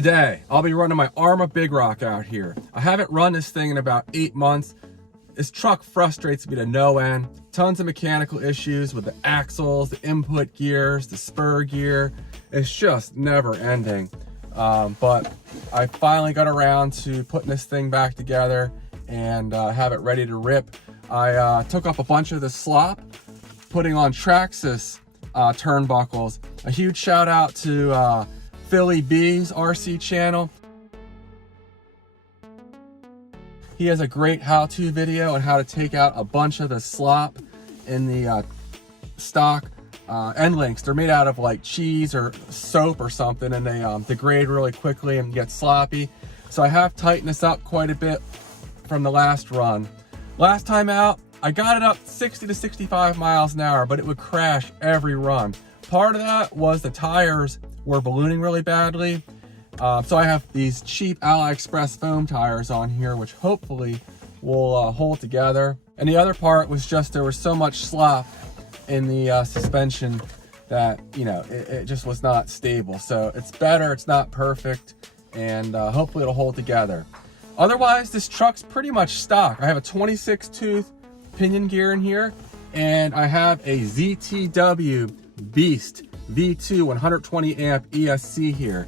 Today, I'll be running my Arma Big Rock out here. I haven't run this thing in about 8 months. This truck frustrates me to no end. Tons of mechanical issues with the axles, the input gears, the spur gear. It's just never ending. But I finally got around to putting this thing back together and have it ready to rip. I took up a bunch of the slop, putting on Traxxas turnbuckles. A huge shout out to Philly B's RC channel. He has a great how-to video on how to take out a bunch of the slop in the stock end links. They're made out of like cheese or soap or something, and they degrade really quickly and get sloppy. So I have tightened this up quite a bit from the last run. Last time out, I got it up 60 to 65 miles an hour, but it would crash every run. Part of that was the tires were ballooning really badly. So I have these cheap AliExpress foam tires on here, which hopefully will hold together. And the other part was just there was so much slop in the suspension that, you know, it just was not stable. So it's better, it's not perfect, and hopefully it'll hold together. Otherwise, this truck's pretty much stock. I have a 26 tooth pinion gear in here, and I have a ZTW Beast V2 120 amp ESC here.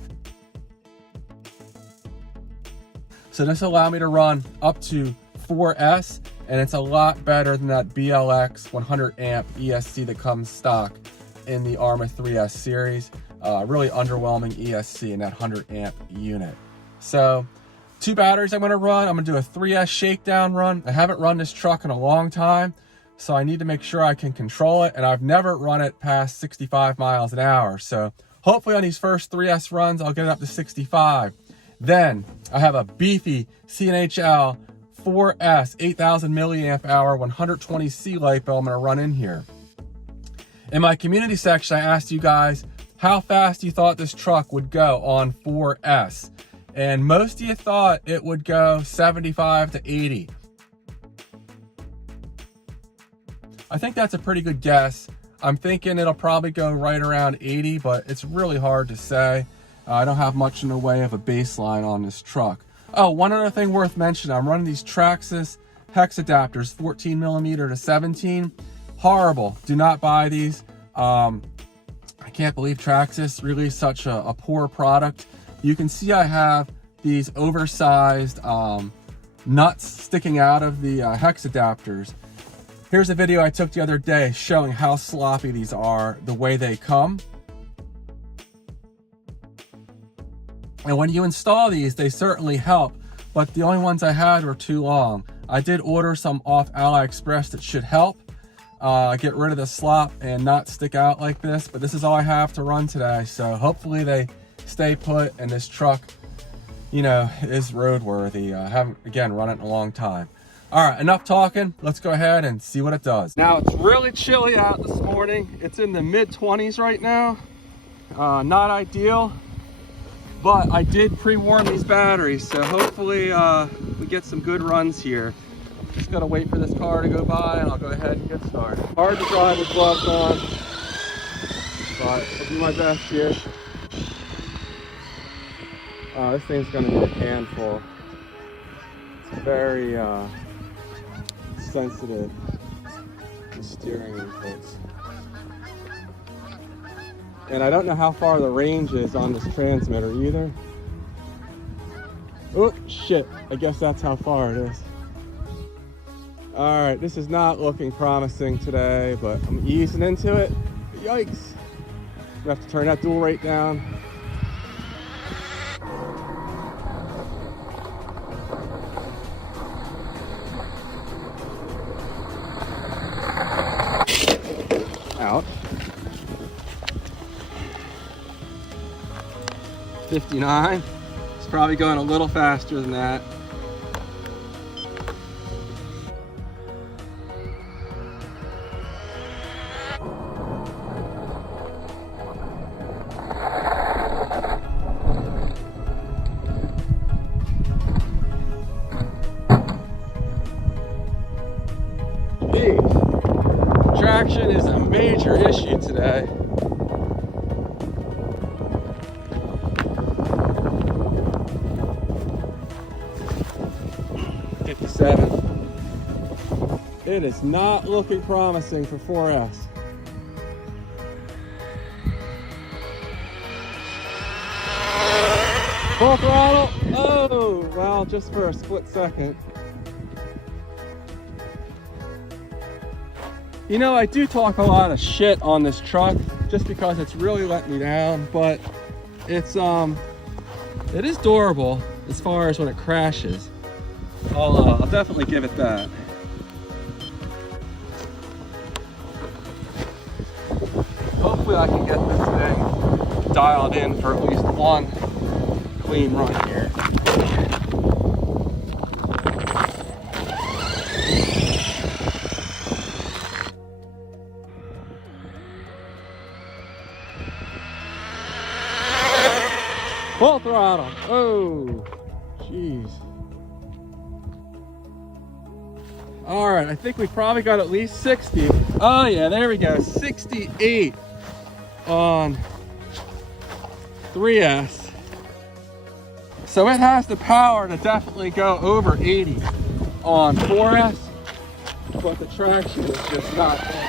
So this will allow me to run up to 4S, and it's a lot better than that BLX 100 amp ESC that comes stock in the Arma 3S series. Really underwhelming ESC in that 100 amp unit. So 2 batteries I'm gonna run. I'm gonna do a 3S shakedown run. I haven't run this truck in a long time, so I need to make sure I can control it, and I've never run it past 65 miles an hour. So hopefully on these first 3S runs, I'll get it up to 65. Then I have a beefy C&HL 4S 8000 milliamp hour 120C LIPO I'm gonna run in here. In my community section, I asked you guys how fast you thought this truck would go on 4S. And most of you thought it would go 75 to 80. I think that's a pretty good guess. I'm thinking it'll probably go right around 80, but it's really hard to say. I don't have much in the way of a baseline on this truck. Oh, one other thing worth mentioning, I'm running these Traxxas hex adapters, 14 millimeter to 17. Horrible, do not buy these. I can't believe Traxxas released such a poor product. You can see I have these oversized nuts sticking out of the hex adapters. Here's a video I took the other day showing how sloppy these are, the way they come. And when you install these, they certainly help, but the only ones I had were too long. I did order some off AliExpress that should help get rid of the slop and not stick out like this, but this is all I have to run today. So hopefully they stay put and this truck, you know, is roadworthy. I haven't, again, run it in a long time. All right, enough talking. Let's go ahead and see what it does. Now, it's really chilly out this morning. It's in the mid-20s right now. Not ideal, but I did pre-warm these batteries, so hopefully we get some good runs here. Just gotta wait for this car to go by and I'll go ahead and get started. Hard to drive with gloves on, but I'll do my best here. This thing's gonna be a handful. It's very sensitive to steering inputs. And I don't know how far the range is on this transmitter either. Oh, shit. I guess that's how far it is. All right, this is not looking promising today, but I'm easing into it. Yikes. I have to turn that dual rate down. Out. 59. It's probably going a little faster than that. Traction is a major issue today. 67. It is not looking promising for 4S. Full throttle. Oh, well, just for a split second. You know, I do talk a lot of shit on this truck just because it's really let me down, but it is durable as far as when it crashes. I'll definitely give it that. Hopefully I can get this thing dialed in for at least one clean run here. Full throttle. Oh, jeez. All right, I think we probably got at least 60. Oh yeah, there we go, 68 on 3S. So it has the power to definitely go over 80 on 4S, but the traction is just not there.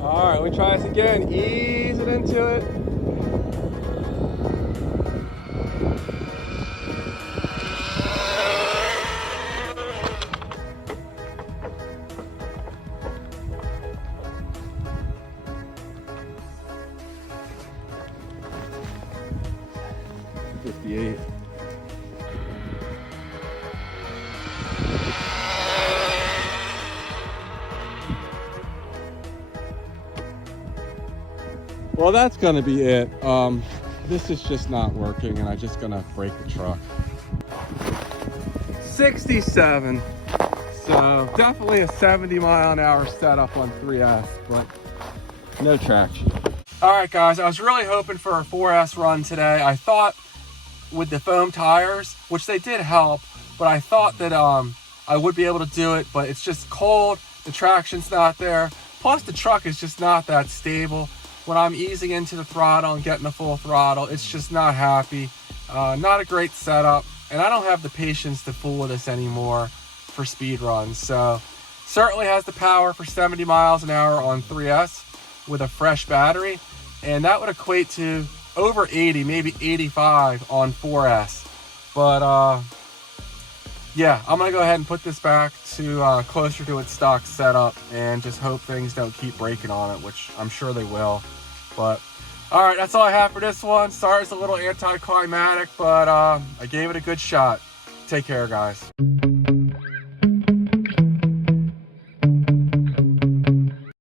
All right, let me try this again. Ease it into it. Well, that's gonna be it. This is just not working and I'm just gonna break the truck. 67. So definitely a 70-mile-an-hour setup on 3S, but no traction. All right, guys, I was really hoping for a 4S run today. I thought with the foam tires, which they did help, but I thought that I would be able to do it, but it's just cold, the traction's not there, plus the truck is just not that stable. When I'm easing into the throttle and getting a full throttle, it's just not happy. Not a great setup, and I don't have the patience to fool with this anymore for speed runs. So certainly has the power for 70 miles an hour on 3S with a fresh battery, and that would equate to over 80, maybe 85 on 4S. But yeah, I'm gonna go ahead and put this back to closer to its stock setup and just hope things don't keep breaking on it, which I'm sure they will. But all right, that's all I have for this one. Sorry it's a little anticlimactic, but I gave it a good shot. Take care, guys.